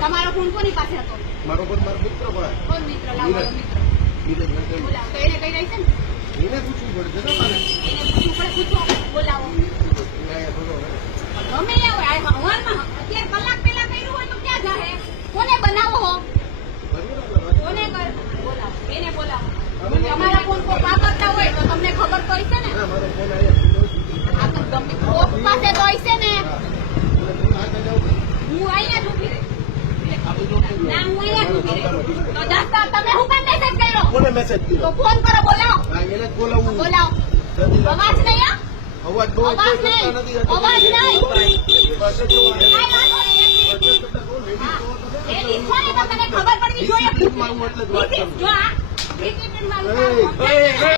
તમારો ફોન કોની પાસે હતો? મારો ફોન મારો મિત્ર પાસે. કોણ મિત્ર? લાવો મિત્ર. બોલાવો તો એને કઈ રહી છે ને? એને પૂછવું પડશે ને મારે. એને પૂછવું પડે. પૂછો, બોલાવો. ગમે આવો હવારમાં અત્યારે કલાક પહેલા કર્યું હોય તો ક્યાં જાહે? કોને બનાવો હો? કોને કર? બોલાવો, એને બોલાવો. તમારા ફોન કોઈ વાપરતા હોય તો તમને ખબર તો હશે ને? મારો ફોન આવ્યો. આ તો ગમે કોક પાસે તો હશે ને. હું અહીંયા જ ઊભી રહી. ના, હું અહીંયા જ ઊભી રહી. તો દસ્તા તમે હું કામ મેસેજ કર્યો? કોને મેસેજ તો કર્યો? ફોન કરો, બોલાવો. હા, એને જ બોલાવું. બોલાવો. અવાજ નહીં હા? અવાજ બહુ અવાજ નહીં. અવાજ નહીં. પાસે જોવા કાંઈ વાંધો નહીં. હા. લેડીઝ છો ને તો તને ખબર પડવી જોઈએ. ડિસિપ્લિનમાં હું એટલે જ વાત કરું. જો આ ડિસિપ્લિનમાં